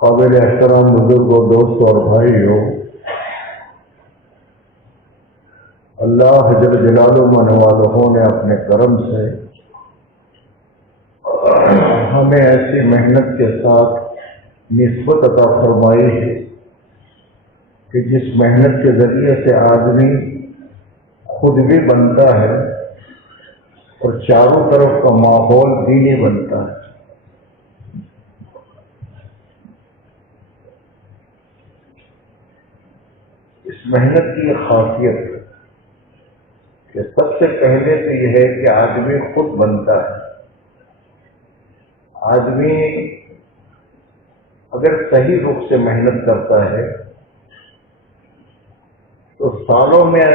قابل احترام بزرگوں، دوست اور بھائیوں، اللہ جل جلالہ من والہ نے اپنے کرم سے ہمیں ایسی محنت کے ساتھ نسبت عطا فرمائی ہے کہ جس محنت کے ذریعے سے آدمی خود بھی بنتا ہے اور چاروں طرف کا ماحول دینی بنتا ہے۔ اس محنت کی یہ خاصیت ہے کہ سب سے پہلے تو یہ ہے کہ آدمی خود بنتا ہے۔ آدمی اگر صحیح رخ سے محنت کرتا ہے تو سالوں میں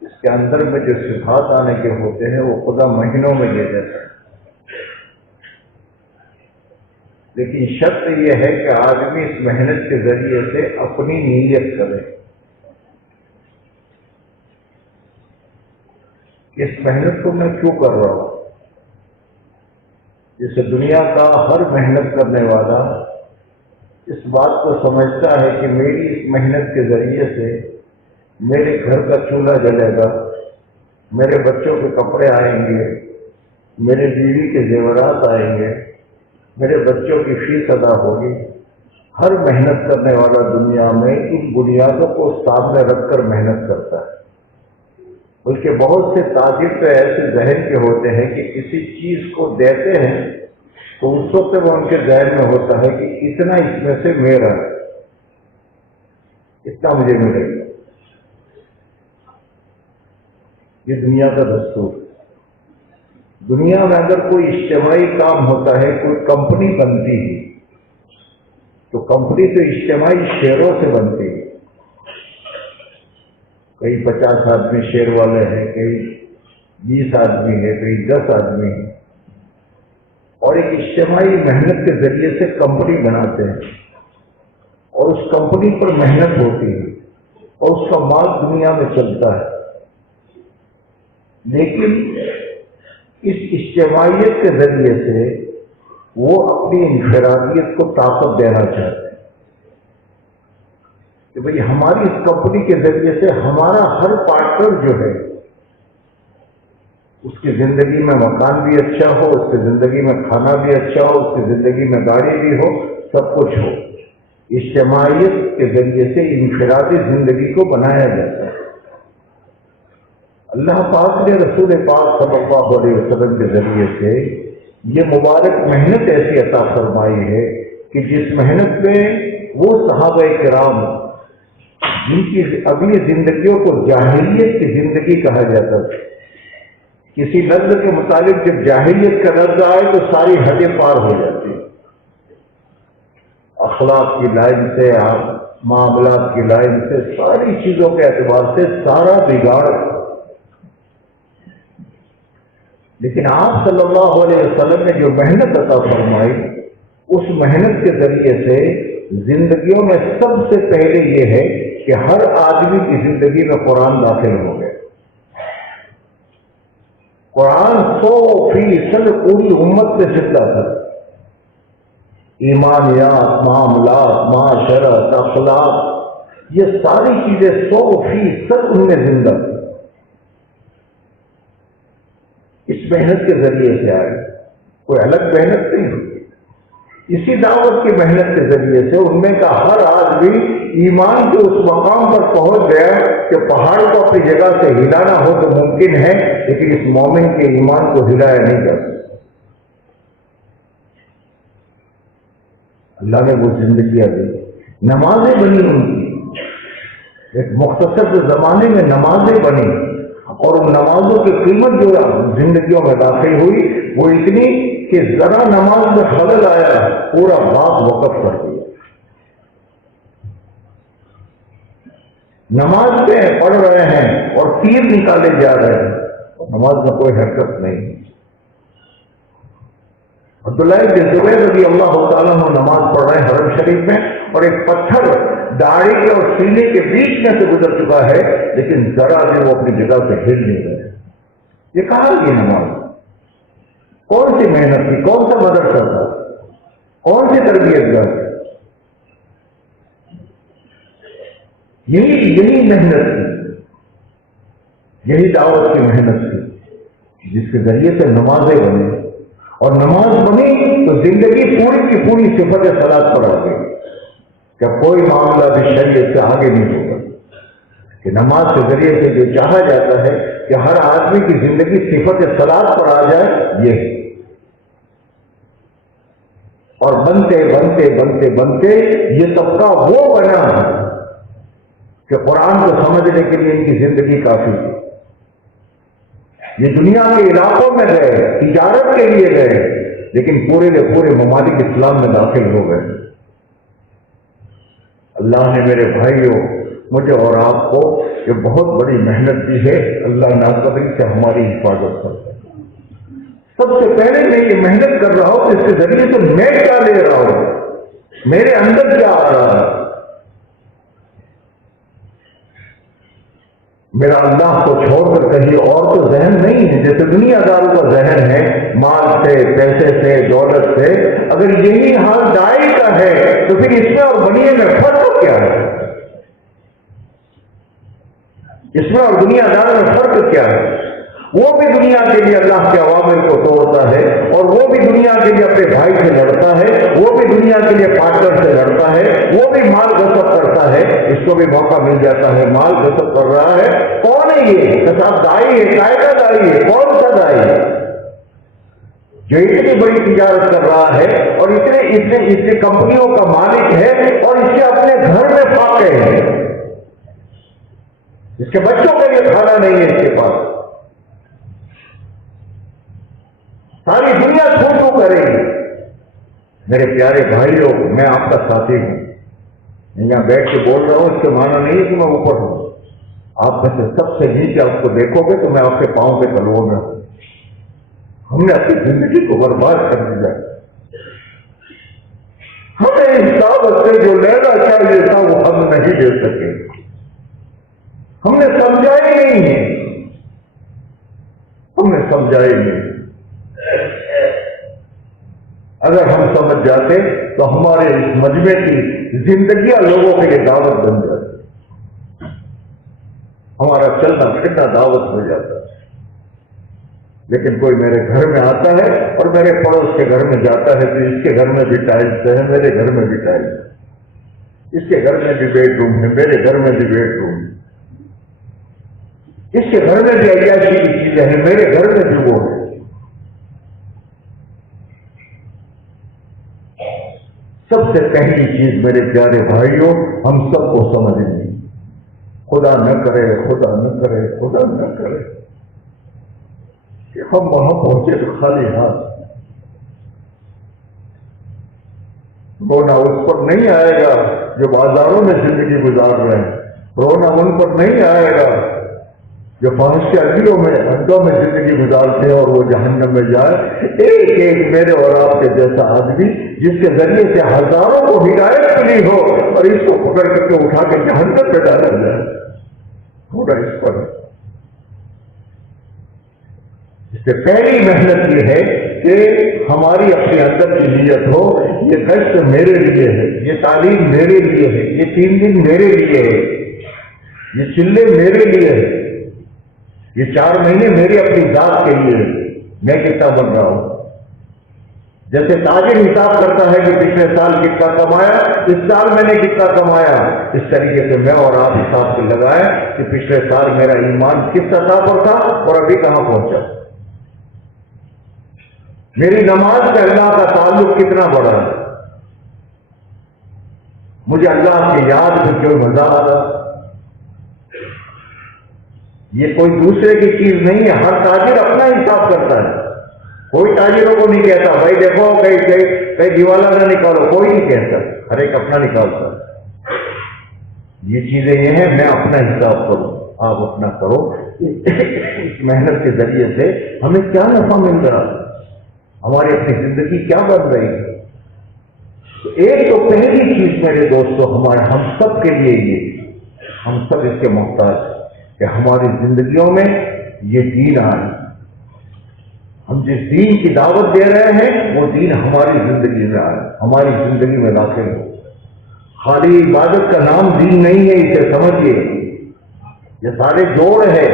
اس کے اندر میں جو صفات آنے کے ہوتے ہیں وہ خدا مہینوں میں دے دیتا ہے۔ لیکن شرط یہ ہے کہ آدمی اس محنت کے ذریعے سے اپنی نیت کرے۔ اس محنت کو میں کیوں کر رہا ہوں؟ جسے دنیا کا ہر محنت کرنے والا اس بات کو سمجھتا ہے کہ میری اس محنت کے ذریعے سے میرے گھر کا چولہا جلے گا، میرے بچوں کے کپڑے آئیں گے، میرے بیوی کے زیورات آئیں گے، میرے بچوں کی فیس ادا ہوگی۔ ہر محنت کرنے والا دنیا میں ان بنیادوں کو سامنے رکھ کر محنت کرتا ہے۔ بلکہ بہت سے تاجر تو ایسے ذہن کے ہوتے ہیں کہ کسی چیز کو دیتے ہیں تو اس وقت وہ ان کے ذہن میں ہوتا ہے کہ اتنا اس میں سے میرا ہے، اتنا مجھے ملے گا۔ یہ دنیا کا دستور ہے۔ دنیا میں اگر کوئی اجتماعی کام ہوتا ہے، کوئی کمپنی بنتی ہے تو کمپنی تو اجتماعی شیئروں سے بنتی ہے۔ کئی 50 آدمی شیئر والے ہیں، کئی 20 آدمی ہیں، کئی 10 آدمی ہیں، اور ایک اجتماعی محنت کے ذریعے سے کمپنی بناتے ہیں اور اس کمپنی پر محنت ہوتی ہے اور اس کا مال دنیا میں چلتا ہے۔ لیکن اس اجتماعیت کے ذریعے سے وہ اپنی انفرادیت کو طاقت دینا چاہتے ہیں کہ بھئی ہماری اس کمپنی کے ذریعے سے ہمارا ہر پارٹنر جو ہے اس کی زندگی میں مکان بھی اچھا ہو، اس کی زندگی میں کھانا بھی اچھا ہو، اس کی زندگی میں گاڑی بھی ہو، سب کچھ ہو۔ اجتماعیت کے ذریعے سے انفرادی زندگی کو بنایا جاتا ہے۔ اللہ پاک نے رسول پاک صلی اللہ علیہ وسلم کے ذریعے سے یہ مبارک محنت ایسی عطا فرمائی ہے کہ جس محنت میں وہ صحابہ کرام جن کی اگلی زندگیوں کو جاہلیت کی زندگی کہا جاتا تھا، کسی لفظ کے مطابق جب جاہلیت کا لفظ آئے تو ساری حدیں پار ہو جاتی، اخلاق کی لائن سے، معاملات کی لائن سے، ساری چیزوں کے اعتبار سے سارا بگاڑ۔ لیکن آپ صلی اللہ علیہ وسلم نے جو محنت عطا فرمائی، اس محنت کے ذریعے سے زندگیوں میں سب سے پہلے یہ ہے کہ ہر آدمی کی زندگی میں قرآن داخل ہو گئے۔ قرآن 100% پوری امت سے زندہ تھا۔ ایمانیات، معاملات، معاشرت، اخلاق، یہ ساری چیزیں 100% ان میں زندہ تھی۔ اس محنت کے ذریعے سے آئے، کوئی الگ محنت نہیں ہوتی۔ اسی دعوت کی محنت کے ذریعے سے ان میں کا ہر آدمی ایمان کے اس مقام پر پہنچ گیا کہ پہاڑ کو اپنی جگہ سے ہلانا ہو تو ممکن ہے، لیکن اس مومن کے ایمان کو ہلایا نہیں جا سکتا۔ اللہ نے وہ زندگیاں دی، نمازیں بنی ان کی، ایک مختصر زمانے میں نمازیں بنی، اور ان نمازوں کی قیمت جو زندگیوں میں داخل ہوئی وہ اتنی کہ ذرا نماز میں خلل آیا پورا باغ وقف کر دیا۔ نماز پہ پڑھ رہے ہیں اور تیر نکالے جا رہے ہیں، نماز میں کوئی حرکت نہیں۔ عبداللہ بن زبیر رضی اللہ تعالیٰ عنہ نماز پڑھ رہے ہیں حرم شریف میں، اور ایک پتھر داڑھی کے اور سینے کے بیچ میں سے گزر چکا ہے، لیکن ذرا بھی وہ اپنی جگہ سے ہل نہیں رہے۔ یہ کہاں کی نماز؟ کون سی محنت تھی؟ کون سا مدرسہ تھا؟ کون سی تربیت گاہ؟ یہی محنت تھی، یہی دعوت کی محنت تھی، جس کے ذریعے سے نمازیں بنی، اور نماز بنی تو زندگی پوری کی پوری صفت صلاۃ پر آ گئی کہ کوئی معاملہ بھی شریعت سے آگے نہیں ہوگا، کہ نماز کے ذریعے سے جو چاہا جاتا ہے کہ ہر آدمی کی زندگی صفت صلاۃ پر آ جائے، یہ اور بنتے بنتے بنتے بنتے یہ طبقہ وہ بنا کہ قرآن کو سمجھنے کے لیے ان کی زندگی کافی تھی۔ یہ دنیا کے علاقوں میں گئے، تجارت کے لیے گئے، لیکن پورے کے پورے ممالک اسلام میں داخل ہو گئے۔ اللہ نے میرے بھائیوں مجھے اور آپ کو یہ بہت بڑی محنت دی ہے، اللہ ناقدری سے ہماری حفاظت کرتا ہے۔ سب سے پہلے میں یہ محنت کر رہا ہوں اس کے ذریعے سے میں کیا لے رہا ہوں، میرے اندر کیا آ رہا ہے۔ میرا اللہ کو چھوڑ کر کہیں اور تو ذہن نہیں ہے، جیسے دنیا داروں کا ذہن ہے مال سے، پیسے سے، دولت سے۔ اگر یہی حال دائی کا ہے تو پھر اس میں اور بنیے میں فرق کیا ہے؟ اس میں اور دنیا دار میں فرق کیا ہے؟ وہ بھی دنیا کے لیے اللہ کے عوامر کو توڑتا ہے، اور وہ بھی دنیا کے لیے اپنے بھائی سے لڑتا ہے، وہ بھی دنیا کے لیے پارٹنر سے لڑتا ہے، وہ بھی مال غصب کرتا ہے۔ اس کو بھی موقع مل جاتا ہے، مال غصب کر رہا ہے۔ کون ہے یہ؟ کساب دائی ہے، کائے کا دائی ہے؟ کون سا دائی ہے جو اتنی بڑی تجارت کر رہا ہے اور اتنے کمپنیوں کا مالک ہے، اور اسے اپنے گھر میں فاقے ہے، اس کے بچوں کے لیے کھانا نہیں ہے اس کے پاس، ساری دنیا چھوٹو کرے گی۔ میرے پیارے بھائیوں، میں آپ کا ساتھی ہوں، میں یہاں بیٹھ کے بول رہا ہوں، اس کے معنی نہیں ہے کہ میں اوپر ہوں۔ آپ میں سے سب سے نیچے آپ کو دیکھو گے تو میں آپ کے پاؤں کے تلووں میں ہوں۔ ہم نے اپنی زندگی کو برباد کر دیا، ہمیں حساب سے جو لینا چاہیے تھا وہ ہم نہیں دے سکے، ہم نے سمجھا ہی نہیں ہے، ہم نے سمجھا ہی نہیں۔ اگر ہم سمجھ جاتے تو ہمارے اس مجمع کی زندگیاں لوگوں کے لیے دعوت بن جاتی، ہمارا چلنا پھرنا دعوت ہو جاتا۔ لیکن کوئی میرے گھر میں آتا ہے اور میرے پڑوس کے گھر میں جاتا ہے تو اس کے گھر میں بھی ٹائلس ہے، میرے گھر میں بھی ٹائلس ہے، اس کے گھر میں بھی بیڈ روم ہے، میرے گھر میں بھی بیڈ روم ہے، اس کے گھر میں بھی عیاشی کی چیزیں ہیں، میرے گھر میں بھی وہ ہے۔ سب سے پہلی چیز میرے پیارے بھائیوں، ہم سب کو سمجھنی، خدا نہ کرے، خدا نہ کرے، خدا نہ کرے کہ ہم وہاں پہنچے تو خالی ہاتھ۔ رونا اس پر نہیں آئے گا جو بازاروں میں زندگی گزار رہے ہیں، رونا ان پر نہیں آئے گا جو فحش کے اڈوں میں زندگی گزارتے ہیں اور وہ جہنم میں جائے۔ ایک ایک میرے اور آپ کے جیسا آدمی جس کے ذریعے سے ہزاروں کو ہدایت ملی ہو اور اس کو پکڑ کر کے اٹھا کے جہنم میں ڈالا جائے، تھوڑا اس پر۔ اس سے پہلی محنت یہ ہے کہ ہماری اپنے اندر کی نیت ہو، یہ گشت میرے لیے ہے، یہ تعلیم میرے لیے ہے، یہ 3 دن میرے لیے ہے، یہ چلے میرے لیے ہے، یہ 4 مہینے میری اپنی ذات کے لیے ہے۔ میں کتنا بن رہا ہوں؟ جیسے تاجر حساب کرتا ہے کہ پچھلے سال کتنا کمایا، اس سال میں نے کتنا کمایا، اس طریقے سے میں اور آپ حساب سے لگائیں کہ پچھلے سال میرا ایمان کس سطح پر تھا اور ابھی کہاں پہنچا، میری نماز سے اللہ کا تعلق کتنا بڑا ہے، مجھے اللہ کی یاد میں کیوں مزہ آ رہا۔ یہ کوئی دوسرے کی چیز نہیں ہے، ہر تاجر اپنا حساب کرتا ہے، کوئی تاجروں کو نہیں کہتا بھائی دیکھو کہیں دیوالا نہ نکالو، کوئی نہیں کہتا، ہر ایک اپنا نکالتا ہے۔ یہ چیزیں یہ ہیں، میں اپنا حساب کروں، آپ اپنا کرو۔ اس محنت کے ذریعے سے ہمیں کیا نفع مل رہا ہے، ہماری اپنی زندگی کیا بن رہی ہے۔ ایک تو پہلی چیز میرے دوستوں ہم سب کے لیے یہ، ہم سب اس کے محتاج ہیں کہ ہماری زندگیوں میں یہ دین آئے، ہم جس دین کی دعوت دے رہے ہیں وہ دین ہماری زندگی میں آئے، ہماری زندگی میں داخل ہو، خالی عبادت کا نام دین نہیں ہے، اسے سمجھیے، یہ سارے جوڑ ہے،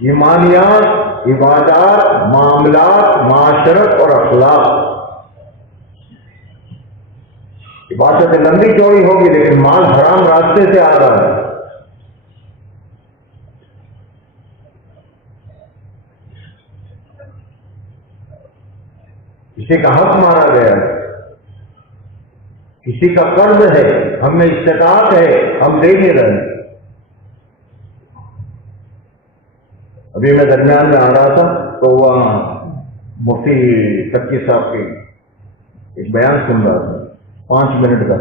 ایمانیات، عبادات، معاملات، معاشرت اور اخلاق۔ عبادت لمبی چوڑی ہوگی لیکن مال حرام راستے سے آ رہا ہے، کسی کا حق مارا گیا ہے، کسی کا قرض ہے، ہم میں استطاعت ہے، ہم دے نہیں رہے۔ ابھی میں درمیان میں آ رہا تھا تو وہاں مفتی تقی صاحب کے ایک بیان سن رہا تھا 5 منٹ کا،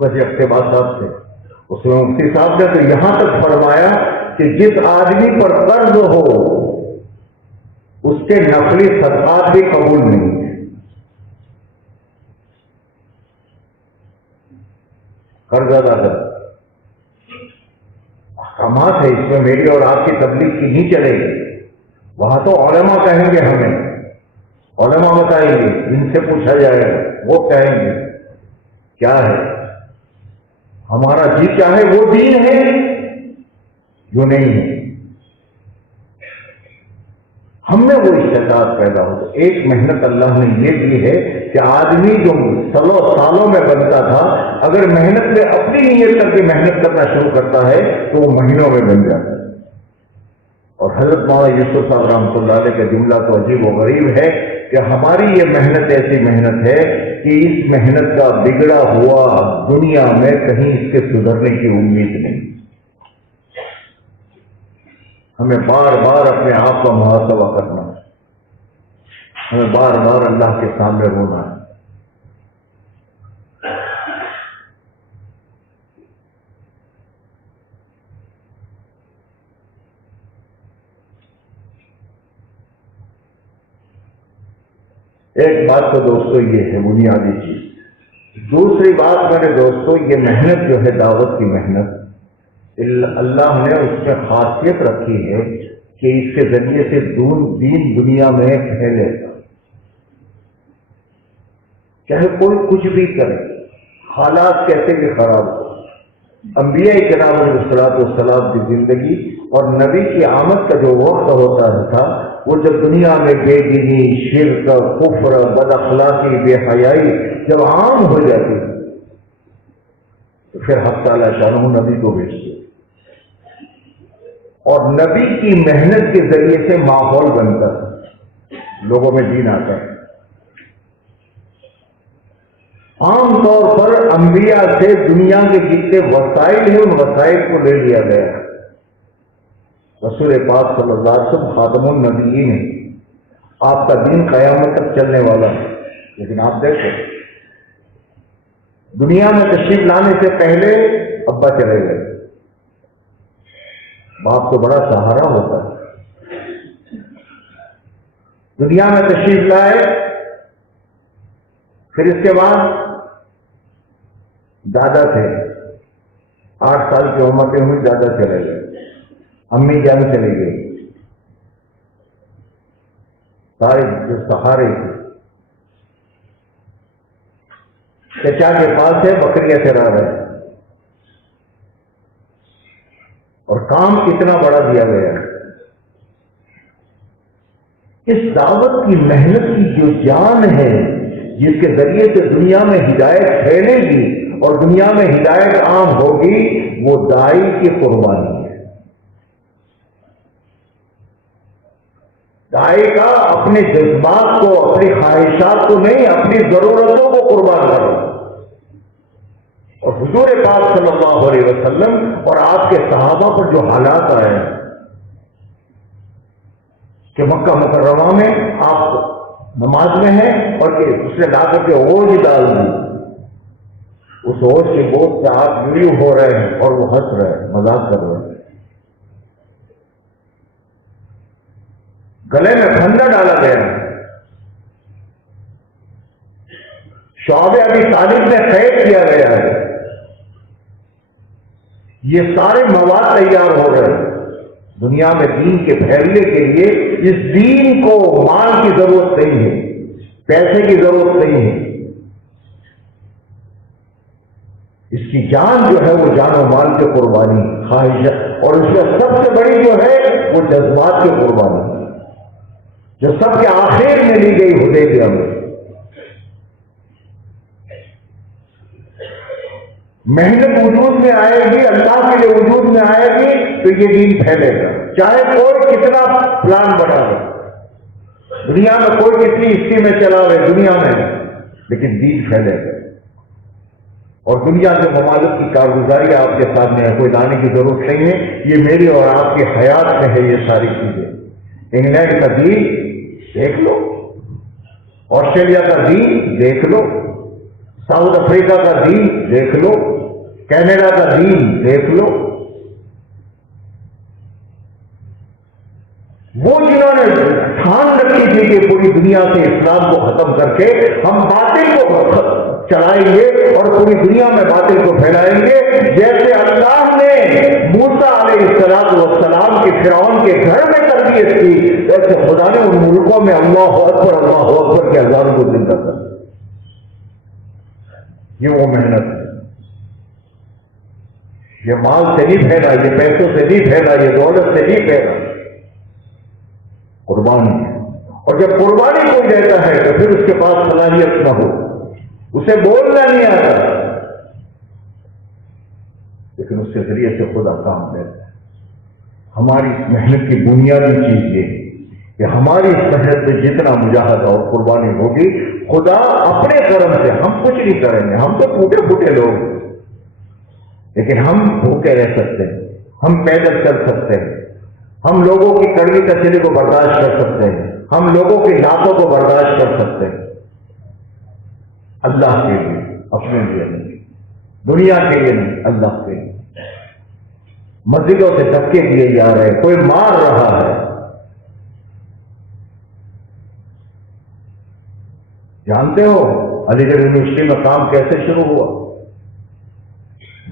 ویسے اقتباس صاحب سے، اس میں مفتی صاحب نے تو یہاں تک فرمایا کہ جس آدمی پر قرض ہو اس کے نفلی صدقات بھی قبول نہیں ہیں۔ قرض ادا کر، احکامات ہے اس میں، میری اور آپ کی تبلیغ کی نہیں چلے گی، وہاں تو علماء کہیں گے، ہمیں علماء بتائیں گے، ان سے پوچھا جائے گا، وہ کہیں گے کیا ہے ہمارا جی چاہے وہ دین ہے جو نہیں ہے، ہم میں وہ استطاعت پیدا ہو۔ ایک محنت اللہ نے یہ دی ہے کہ آدمی جو سالوں میں بنتا تھا، اگر محنت میں اپنی نیت کر کے محنت کرنا شروع کرتا ہے تو وہ مہینوں میں بن جاتا ہے۔ اور حضرت مولانا یوسف صاحب رحمۃ اللہ علیہ کا جملہ تو عجیب و غریب ہے کہ ہماری یہ محنت ایسی محنت ہے کہ اس محنت کا بگڑا ہوا دنیا میں کہیں اس کے سدھرنے کی امید نہیں۔ ہمیں بار بار اپنے آپ کا محاسبہ کرنا ہے، ہمیں بار بار اللہ کے سامنے رونا ہے۔ ایک بات تو دوستو یہ ہے بنیادی چیز۔ دوسری بات میرے دوستو، یہ محنت جو ہے دعوت کی محنت، اللہ نے اس میں خاصیت رکھی ہے کہ اس کے ذریعے سے دین دنیا میں پھیلے گا، چاہے کوئی کچھ بھی کرے، حالات کیسے بھی خراب ہو۔ انبیاء کرام علیہ الصلوۃ والسلام کی زندگی اور نبی کی آمد کا جو وقت ہوتا تھا، وہ جب دنیا میں بے دینی، شرک، کفر، بد اخلاقی، بے حیائی جب عام ہو جاتی تو پھر حق تعالیٰ شانہ نبی کو بھیجتے، اور نبی کی محنت کے ذریعے سے ماحول بنتا ہے، لوگوں میں دین آتا ہے۔ عام طور پر انبیاء سے دنیا کے جتنے وسائل ہیں ان وسائل کو لے لیا گیا۔ رسول پاک صلی اللہ علیہ وسلم خاتم النبیین ہیں، آپ کا دین قیامت تک چلنے والا ہے، لیکن آپ دیکھیں دنیا میں تشریف لانے سے پہلے ابا چلے گئے، باپ کو بڑا سہارا ہوتا ہے، دنیا میں تشریف لائے، پھر اس کے بعد دادا تھے، 8 سال کی عمر کے ہوئی دادا چلے گئے، امی جان چلی گئی، سارے جو سہارے تھے، چچا کے پاس ہے، بکریاں چرا رہے، اور کام اتنا بڑا دیا گیا۔ اس دعوت کی محنت کی جو جان ہے جس کے ذریعے سے دنیا میں ہدایت پھیلے گی اور دنیا میں ہدایت عام ہوگی، وہ دائی کی قربانی ہے۔ دائی کا اپنے جذبات کو، اپنی خواہشات کو نہیں، اپنی ضرورتوں کو قربان کرو۔ اور حضور پاک صلی اللہ علیہ وسلم اور آپ کے صحابہ پر جو حالات آئے کہ مکہ مکرمہ میں آپ نماز میں ہیں اور کہ اس نے لا کر کے اوج ڈال دی، اس اوج کے بوجھ سے آپ یوں ہو رہے ہیں اور وہ ہنس رہے ہیں، مذاق کر رہے ہیں، گلے میں کھنجر ڈالا گیا، شعب ابی طالب میں قید کیا گیا ہے، یہ سارے مواد تیار ہو رہے ہیں دنیا میں دین کے پھیلنے کے لیے۔ اس دین کو مال کی ضرورت نہیں ہے، پیسے کی ضرورت نہیں ہے، اس کی جان جو ہے وہ جان و مال کی قربانی، خواہشات، اور اس میں سب سے بڑی جو ہے وہ جذبات کی قربانی جو سب کے آخر میں لی گئی حدیبیہ میں۔ محنت وجود میں آئے گی، اللہ کے لیے وجود میں آئے گی تو یہ دین پھیلے گا، چاہے کوئی کتنا پلان بنا لے، دنیا میں کوئی کتنی اسکیم میں چلا رہے دنیا میں، لیکن دین پھیلے گا۔ اور دنیا کے ممالک کی کارگزاری آپ کے سامنے ہے، کوئی لانے کی ضرورت نہیں ہے، یہ میری اور آپ کی حیات میں ہے یہ ساری چیزیں۔ انگلینڈ کا دین دیکھ لو، آسٹریلیا کا دین دیکھ لو، ساؤتھ افریقہ کا دین دیکھ لو، کینیڈا کا دین دیکھ لو۔ وہ جنہوں نے ٹھان رکھی تھی کہ پوری دنیا سے اسلام کو ختم کر کے ہم باطل کو چلائیں گے اور پوری دنیا میں باطل کو پھیلائیں گے، جیسے اللہ نے موسیٰ علیہ السلام کے فرعون کے گھر میں تربیت کی، ویسے خدا نے ان ملکوں میں اللہ اکبر کے اذان کو زندہ کر دیا۔ یہ وہ محنت ہے، یہ مال سے نہیں پھیلا، یہ پیسوں سے نہیں پھیلا، یہ دولت سے نہیں پھیلا، قربانی ہے۔ اور جب قربانی کوئی دیتا ہے تو پھر اس کے پاس صلاحیت نہ ہو، اسے بولنا نہیں آتا، لیکن اس کے ذریعے سے خدا کام دیتا ہے۔ ہماری محنت کی بنیادی چیز یہ کہ ہماری محنت میں جتنا مجاہدہ اور قربانی ہوگی، خدا اپنے کرم سے، ہم کچھ نہیں کریں گے، ہم تو ٹوٹے پھوٹے لوگ، لیکن ہم بھوکے رہ سکتے ہیں، ہم پیدل چل سکتے ہیں، ہم لوگوں کی کڑوی کچہری کو برداشت کر سکتے ہیں، ہم لوگوں کی نعتوں کو برداشت کر سکتے ہیں، اللہ کے لیے، اپنے لیے نہیں، دنیا کے لیے نہیں، اللہ کے لیے۔ مسجدوں سے دھکے دیے جا رہے ہیں، کوئی مار رہا ہے، جانتے ہو علی گڑھ یونیورسٹی میں کام کیسے شروع ہوا؟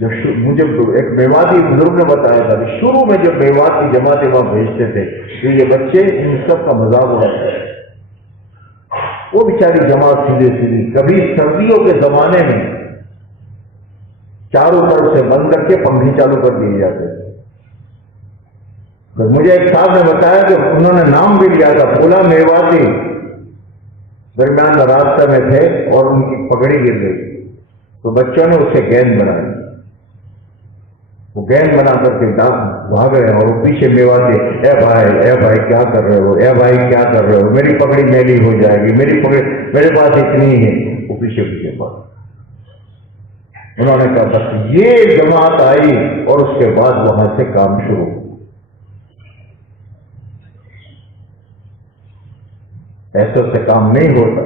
جب مجھے ایک میواتی بزرگ نے بتایا تھا کہ شروع میں جب میوات کی جماعتیں وہاں بھیجتے تھے تو یہ بچے ان سب کا مذاق اڑاتے تھے، وہ بیچاری جماعت سیدھی کبھی سردیوں کے زمانے میں چاروں طرف سے بند کر کے پنکھے چالو کر دیے جاتے تھے۔ مجھے ایک صاحب نے بتایا کہ انہوں نے نام بھی لیا تھا، بولا میواتی، درمیان راستہ میں تھے اور ان کی پگڑی گر گئی تو بچوں نے اسے گیند بنائی، وہ گیند بنا کر کے بھاگ رہے ہیں اور وہ پیچھے میواتی، اے بھائی کیا کر رہے ہو، اے بھائی کیا کر رہے ہو، میری پگڑی میلی ہو جائے گی، میری پگڑی میرے پاس اتنی ہے، وہ پیچھے بھاگ۔ انہوں نے کہا بس یہ جماعت آئی اور اس کے بعد وہاں سے کام شروع۔ ایسے سے کام نہیں ہوتا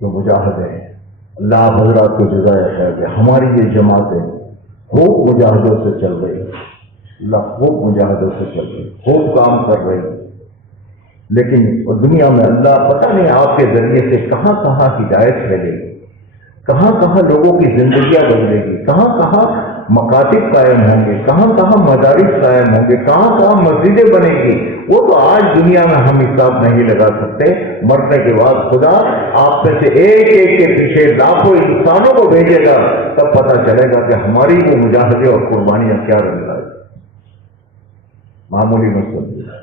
جو مجاہدے ہیں۔ اللہ حضرات کو جزائے خیر کہ ہماری یہ جماعتیں خوب مجاہدوں سے چل رہی، اللہ خوب مجاہدوں سے چل رہی، خوب کام کر رہی، لیکن دنیا میں اللہ پتہ نہیں آپ کے ذریعے سے کہاں کہاں ہدایت پھیلے گی، کہاں کہاں لوگوں کی زندگیاں بدلے گی، کہاں کہاں مکاتب قائم ہوں گے، کہاں کہاں مدارس قائم ہوں گے، کہاں کہاں مسجدیں بنیں گی، وہ تو آج دنیا میں ہم حساب نہیں لگا سکتے۔ مرنے کے بعد خدا آپ میں سے ایک ایک کے پیچھے لاکھوں انسانوں کو بھیجے گا، تب پتہ چلے گا کہ ہماری وہ مجاہدے اور قربانیاں کیا رنگ لائے، معمولی مسئلہ۔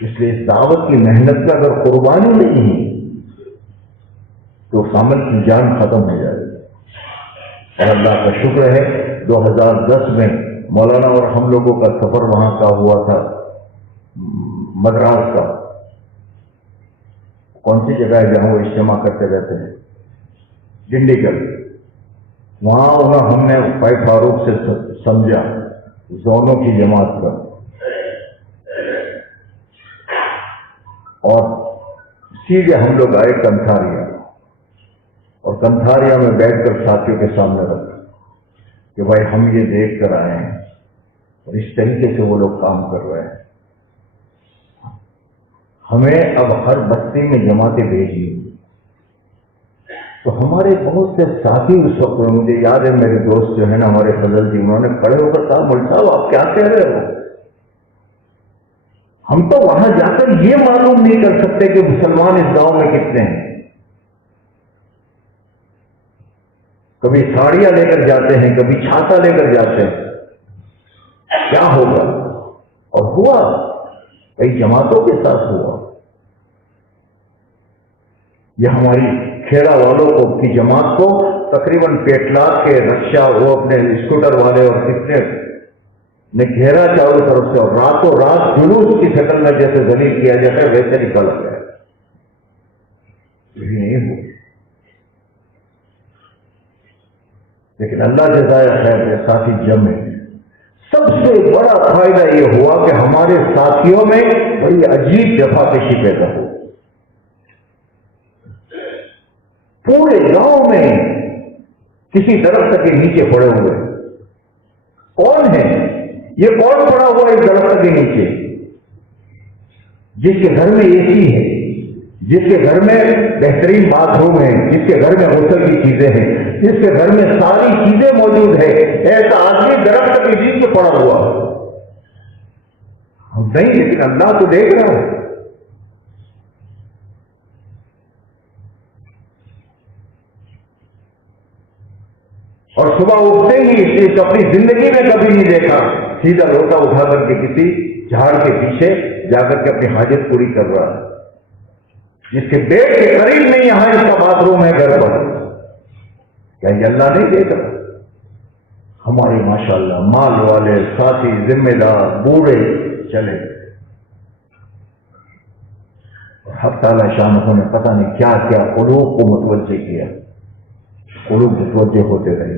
اس لیے اس دعوت کی محنت کا اگر قربانی نہیں ہے تو عمل کی جان ختم ہو جائے گی۔ اور اللہ کا شکر ہے 2010 میں مولانا اور ہم لوگوں کا سفر وہاں کا ہوا تھا، مدراس کا، کون سی جگہ ہے جہاں وہ اجتماع کرتے رہتے ہیں، ڈنڈی گڑھ، وہاں ہم نے بھائی فاروق سے سمجھا زونوں کی جماعت کا، اور سیدھے ہم لوگ آئے کنتھاریا، اور کنتھاریا میں بیٹھ کر ساتھیوں کے سامنے رکھا کہ بھائی ہم یہ دیکھ کر آئے ہیں اور اس طریقے سے وہ لوگ کام کر رہے ہیں، ہمیں اب ہر بستی میں جماعتیں بھیجی۔ تو ہمارے بہت سے ساتھی اس وقت، مجھے یاد ہے میرے دوست جو ہے نا ہمارے فضل جی، انہوں نے کھڑے ہو کر کہا مول صاحب آپ کیا کہہ رہے ہو، ہم تو وہاں جا کر یہ معلوم نہیں کر سکتے کہ مسلمان اس گاؤں میں کتنے ہیں۔ کبھی ساڑیاں لے کر جاتے ہیں، کبھی چھاتا لے کر جاتے ہیں، کیا ہوگا؟ اور ہوا کئی جماعتوں کے ساتھ ہوا. یہ ہماری کھیڑا والوں کی جماعت کو تقریباً پیٹلاک کے رکشا، وہ اپنے اسکوٹر والے اور کتنے نے گھیرا چاروں طرف سے، اور راتوں رات جلوس کی شکل میں جیسے ذلیل کیا جاتا ہے ویسے نکل گیا. یہ نہیں ہو. لیکن اللہ جزائے خیر کے ساتھی جمع. سب سے بڑا فائدہ یہ ہوا کہ ہمارے ساتھیوں میں بڑی عجیب جفاکشی پیدا ہو. پورے گاؤں میں کسی درخت کے نیچے پڑے ہوئے. کون ہے یہ؟ کون پڑا ہوا ہے درخت کے نیچے؟ جس کے گھر میں اے سی ہے، جس کے گھر میں بہترین باتھ روم ہے، جس کے گھر میں غسل کی چیزیں ہیں، جس کے گھر میں ساری چیزیں موجود ہے، ایسا آدمی درخت کے نیچے پڑا ہوا نہیں. لیکن اللہ تو دیکھ رہا ہے. اور صبح اٹھتے ہی اس اپنی زندگی میں کبھی نہیں دیکھا سیدھا لوٹا اٹھا کر کے کسی جھاڑ کے پیچھے جا کر کے اپنی حاجت پوری کر رہا ہے. جس کے بیڈ کے قریب نہیں یہاں اس کا باتھ روم ہے گھر پر، کیا یہ اللہ نہیں دیکھ رہا؟ ہمارے ماشاءاللہ مال والے ساتھی، ذمہ دار، بوڑھے چلے. حق تعالی شانہ نے پتہ نہیں کیا کیا قلوب کو متوجہ کیا، قلوب متوجہ ہوتے رہے.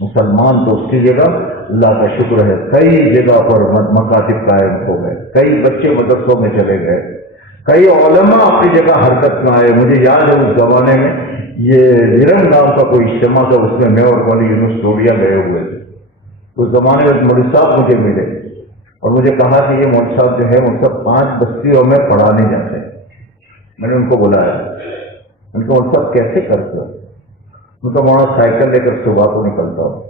مسلمان تو اس کی جگہ اللہ کا شکر ہے کئی جگہ پر مکاتب قائم ہو گئے، کئی بچے مدرسوں میں چلے گئے، کئی علماء اپنی جگہ حرکت میں آئے. مجھے یاد ہے اس زمانے میں یہ نرم نام کا کوئی اجتماع تھا، اس میں میں اور مولوی یونس ٹوڈیا گئے ہوئے تھے. اس زمانے میں مولوی صاحب مجھے ملے اور مجھے کہا کہ یہ مولوی صاحب جو ہے وہ سب 5 بستیوں میں پڑھانے جاتے ہیں. میں نے ان کو بلایا، ان کو سب کیسے کرتے ہو؟ ان کا وہاں سائیکل لے کر صبح کو نکلتا ہوں،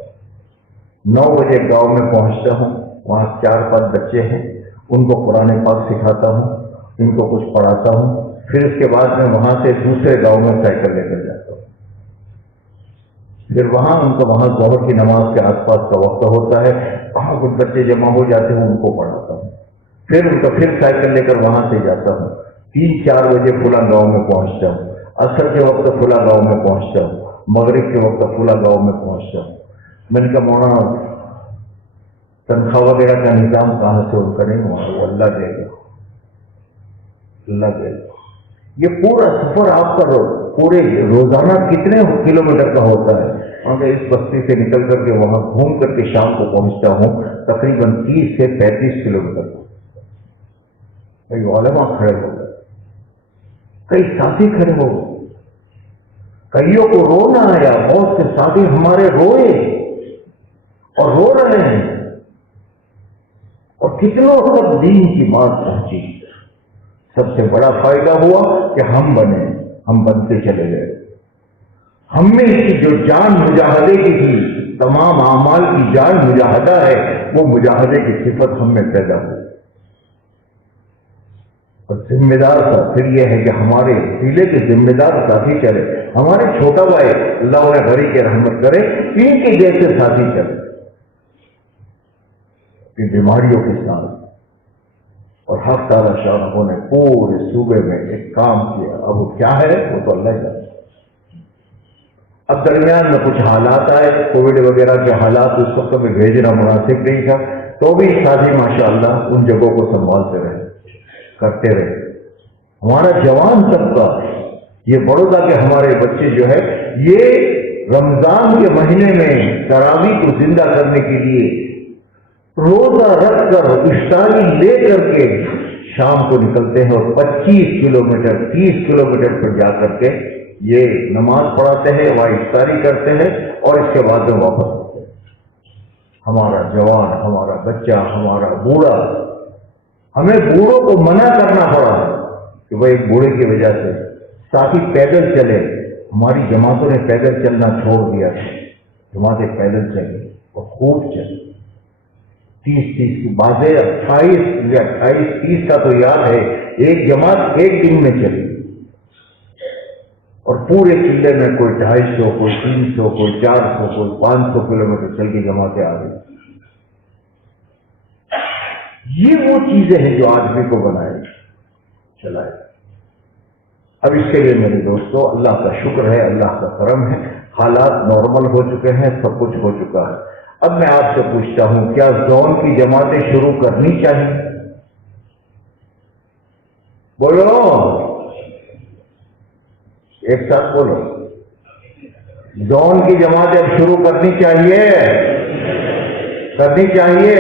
9 بجے گاؤں میں پہنچتا ہوں، وہاں 4-5 بچے ہیں، ان کو قرآن پاک سکھاتا ہوں، ان کو کچھ پڑھاتا ہوں، پھر اس کے بعد میں وہاں سے دوسرے گاؤں میں سائیکل لے کر جاتا ہوں. پھر وہاں ان کو وہاں ظہر کی نماز کے آس پاس کا وقت ہوتا ہے، وہاں کچھ بچے جمع ہو جاتے ہیں، ان کو پڑھاتا ہوں. پھر ان کا پھر سائیکل لے کر وہاں سے جاتا ہوں، 3-4 بجے فلاں گاؤں میں پہنچتا ہوں، عصر کے وقت فلاں گاؤں میں پہنچتا ہوں، مغرب کے وقت فلاں گاؤں میں پہنچتا ہوں. میں نے کہا مولانا تنخواہ وغیرہ کا نظام کہاں سے ان کا نہیں ہوا؟ وہ اللہ دے گا، اللہ دے گا. یہ پورا سفر آپ کا پورے روزانہ کتنے کلومیٹر کا ہوتا ہے؟ اگر اس بستی سے نکل کر کے وہاں گھوم کر کے شام کو پہنچتا ہوں تقریباً 30 سے 35 کلومیٹر. کئی علماء کھڑے ہو گئے، کئی ساتھی کھڑے ہو گئے، کئیوں کو رونا آیا. بہت سے ساتھی ہمارے روئے اور رو رہے ہیں، اور کتنوں تک دین کی بات پہنچی. سب سے بڑا فائدہ ہوا کہ ہم بنے، ہم بنتے چلے گئے. ہم میں کی جو جان مجاہدے کی تھی، تمام اعمال کی جان مجاہدہ ہے، وہ مجاہدے کی صفت ہم میں پیدا ہوئی. اور ذمہ دار کا پھر یہ ہے کہ ہمارے ضلع کے ذمہ دار ساتھی چلے. ہمارے چھوٹا بھائی اللہ انہیں بھری کے رحمت کرے، ان کے جیسے ساتھی چلے کہ بیماریوں کے ساتھ. اور حق تعالی شاہ نے پورے صوبے میں ایک کام کیا. اب وہ کیا ہے وہ تو اللہ جانتا. اب درمیان میں کچھ حالات آئے، کووڈ وغیرہ کے حالات، اس وقت میں بھیجنا مناسب نہیں تھا، تو بھی ساتھی ماشاءاللہ ان جگہوں کو سنبھالتے رہے، کرتے رہے. ہمارا جوان طبقہ یہ بڑودا کے ہمارے بچے جو ہے، یہ رمضان کے مہینے میں تراویح کو زندہ کرنے کے لیے روزہ رکھ کر افطاری لے کر کے شام کو نکلتے ہیں، اور 25 کلومیٹر 30 کلومیٹر پر جا کر کے یہ نماز پڑھاتے ہیں، وہاں افطاری کرتے ہیں، اور اس کے بعد میں واپس ہوتے ہیں. ہمارا جوان، ہمارا بچہ، ہمارا بوڑھا، ہمیں بوڑھوں کو منع کرنا پڑا کہ وہ ایک بوڑھے کی وجہ سے ساتھی پیدل چلے. ہماری جماعتوں نے پیدل چلنا چھوڑ دیا، جماعتیں پیدل چلے اور خوب چلے. 30 کی باتیں 28 30 کا تو یاد ہے، ایک جماعت ایک دن میں چلی. اور پورے چلے میں کوئی 250 کوئی 300 کوئی 400 کوئی 500 کلومیٹر چل کی جماعتیں آ گئی. یہ وہ چیزیں ہیں جو آدمی کو بنائے چلائے. اب اس کے لیے میرے دوستو اللہ کا شکر ہے، اللہ کا کرم ہے، حالات نارمل ہو چکے ہیں، سب کچھ ہو چکا ہے. اب میں آپ سے پوچھتا ہوں، کیا زون کی جماعتیں شروع کرنی چاہیے؟ بولو، ایک ساتھ بولو. زون کی جماعتیں اب شروع کرنی چاہیے، کرنی چاہیے.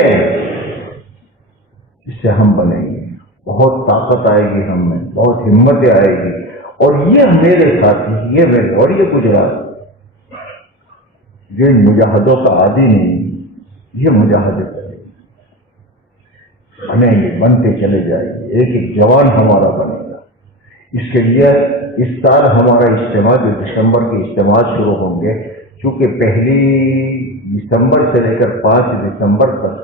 اس سے ہم بنیں گے، بہت طاقت آئے گی ہم میں، بہت ہمت آئے گی. اور یہ میرے ساتھی، یہ میرے اور یہ گجرات جو ان مجاہدوں کا عادی نہیں، یہ مجاہدے کریں گے، بنیں گے، بنتے چلے جائیں گے. ایک ایک جوان ہمارا بنے گا. اس کے لیے اس سال ہمارا اجتماع جو دسمبر کے اجتماع شروع ہوں گے، چونکہ 1 دسمبر سے لے کر 5 دسمبر تک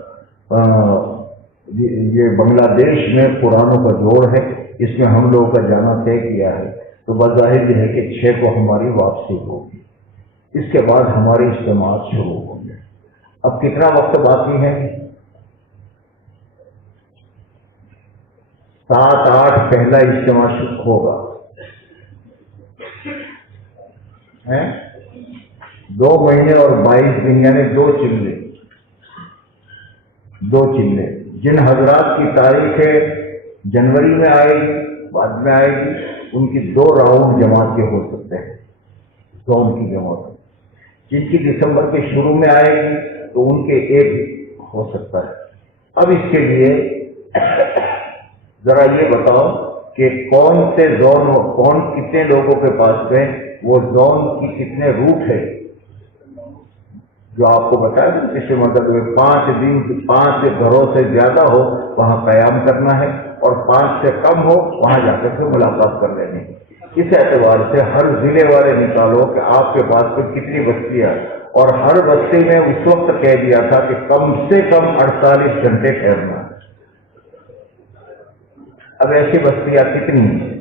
یہ بنگلہ دیش میں قرآنوں کا جوڑ ہے، اس میں ہم لوگوں کا جانا طے کیا ہے. تو بظاہر یہ ہے کہ 6 کو ہماری واپسی ہوگی. اس کے بعد ہمارے اجتماعات شروع ہوں گے. اب کتنا وقت باقی ہے؟ 7-8 پہلا اجتماع ہوگا. 2 مہینے اور 22 دن، یعنی 2 چلے. جن حضرات کی تاریخیں جنوری میں آئے گی، بعد میں آئے گی، ان کی 2 راؤنڈ جماعت کے ہو سکتے ہیں، زون کی جماعت. جن کی دسمبر کے شروع میں آئے گی تو ان کے 1 ہو سکتا ہے. اب اس کے لیے ذرا یہ بتاؤ کہ کون سے زون، کون کتنے لوگوں کے پاس میں وہ زون کی کتنے روٹ ہے، جو آپ کو بتایا اس سے مطلب 5 دن 5 گھروں سے زیادہ ہو وہاں قیام کرنا ہے، اور 5 سے کم ہو وہاں جا کر کے ملاقات کر لینی. اس اعتبار سے ہر ضلع والے نکالو کہ آپ کے پاس میں کتنی بستیاں، اور ہر بستی میں اس وقت کہہ دیا تھا کہ کم سے کم 48 گھنٹے ٹھہرنا. اب ایسی بستیاں کتنی ہیں؟